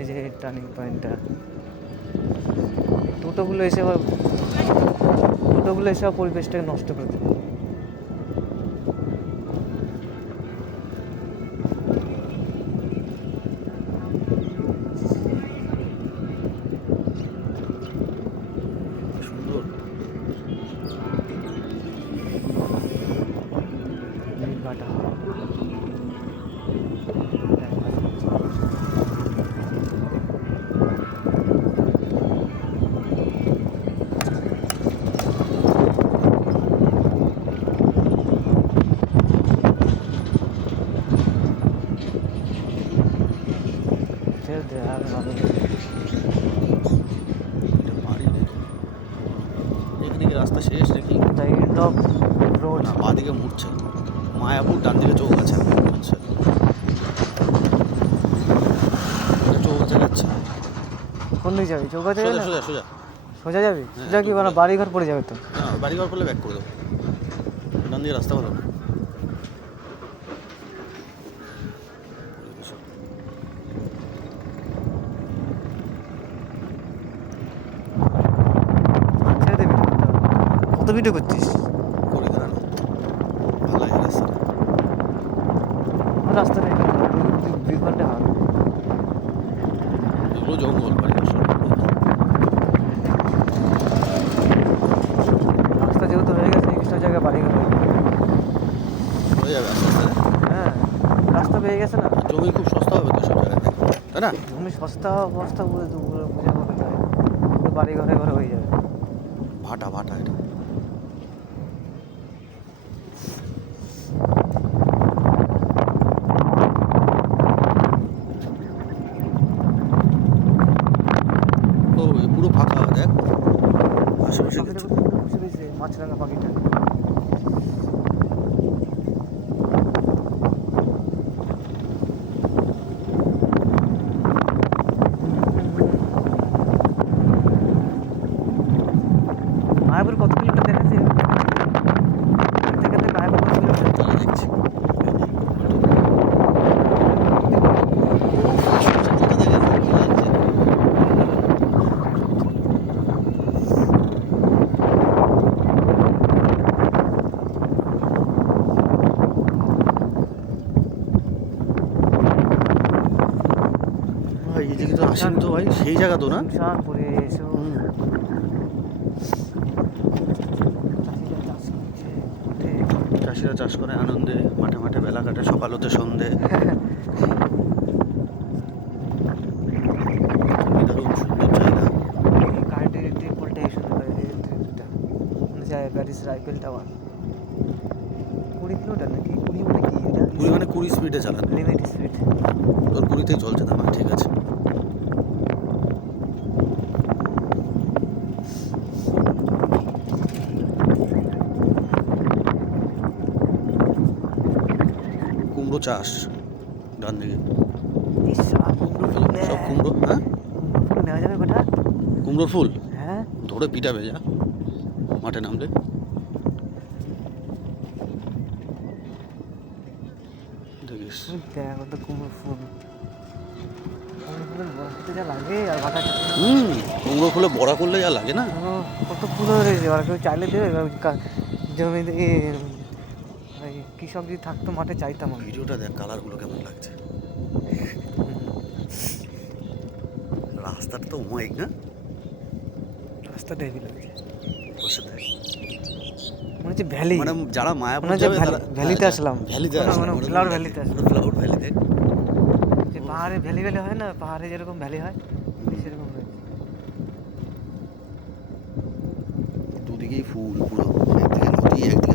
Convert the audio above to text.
এই যে টার্নিং পয়েন্টটা, টোটোগুলো এসে আবার পরিবেশটাকে নষ্ট করে দেবে। সুন্দর কাটা ছেড়ে দে আর ভালো এটা বাড়ি নাকি? এখানে কি রাস্তা শেষ নাকি? The end of road. না, বাঁ দিকে মুড়ছে মায়াপুর, ডান দিকে চৌগাছা। আচ্ছা, এটা চৌগাছা যাচ্ছে। কোন দিকে যাবি? চৌকাছে যাবি সোজা না? সোজা সোজা। সোজা যাবি? হ্যাঁ, সোজা কি মানে বাড়িঘর পড়ে যাবে তো? না, বাড়ি ঘর করলে ব্যাক করে দেবো। ডান দিকে রাস্তা ভালো না। ছেড়ে দে ভিডিও করতে হবে। কত ভিডিও করছিস? করে দাঁড়ান, ভালো লাগে রাস্তাটা। রাস্তাটা এখানে 2 ঘন্টা হবে। এগুলো জঙ্গল, বাড়ি ঘর সব। রাস্তা যেহেতু হয়ে গেছে, কিছু জায়গায় বাড়িঘর হয়ে যাবে। হয়ে যাবে আস্তে আস্তে। হ্যাঁ, রাস্তা পেয়ে গেছে না। আর জমি খুব সস্তা হবে তো সব জায়গায়, তাই না? জমি সস্তা বস্তা বোঝা বলে যায়, বাড়ি ঘরে ঘরে হয়ে যাবে। ভাটা ভাটা এটা। ও, এ পুরো ফাঁকা, দেখ আশেপাশে পাখিটা কিছু। কোথায় বসে রয়েছে? মাছরাঙা পাখিটা। মায়াপুর কত কিলোমিটার দেখাচ্ছে? থেকে মায়াপুর কত কিলোমিটার? তাহলে দেখছি ভাই, এদিকে তো আসেনি তো ভাই, সেই জায়গা তো না? শুনশান পরিবেশ। হুম। চাষিরা চাষ করে আনন্দে, মাঠে মাঠে বেলা কাটে, সকাল হতে সন্ধে। দারুণ সুন্দর জায়গা। কার্ডের ট্রিপলটা এই সুন্দর ট্রিপটা মানে জায়গার রাইফেল টাওয়ার 20 কিলোমিটার নাকি 20 মানে কি এটা? 20 মানে 20 স্পিডে চালান। Limit speed. তোর 20তেই চলছে না? ঠিক আছে। কুমড়ো চাষ ডান দিকে, কুমড়ো ফুল সব কুমড়ো। হ্যাঁ, ফুল নেওয়া যাবে কোটা? কুমড়োর ফুল হ্যাঁ, ধরে পিটাবে যা মাঠে নামলে। দেখিস দেখ কত কুমড়ো ফুল। কুমড়ো ফুলের বড়তে যা লাগে আর বাটা কুমড়ো ফুলে বড়া করলে যা লাগে না। কত ফুল হয়েছে। ওরা কেউ চাইলে দেবে জমিতে কৃষক যদি থাকতো মাঠে চাইতাম আমি। ভিডিওটা দেখ, কালারগুলো কেমন লাগছে। রাস্তাটা তো ওমাইক না, রাস্তাটা হেভি লাগছে। বসে দেখ। মনে হচ্ছে ভ্যালি, মানে যারা মায়াপুর মনে হচ্ছে যাবে তারা ভ্যালিতে আসলাম। ভ্যালিতে কোনো আসলাম, কোনো ফ্লাওয়ার ভ্যালিতে আসলাম। ফ্লাউড ভ্যালি দেখ। যে পাহাড়ে ভ্যালি ভ্যালি হয় না, পাহাড়ে যেরকম ভ্যালি হয় সেরকম হয়েছে। দুদিকেই ফুল পুরো, একদিকে নদী একদিকে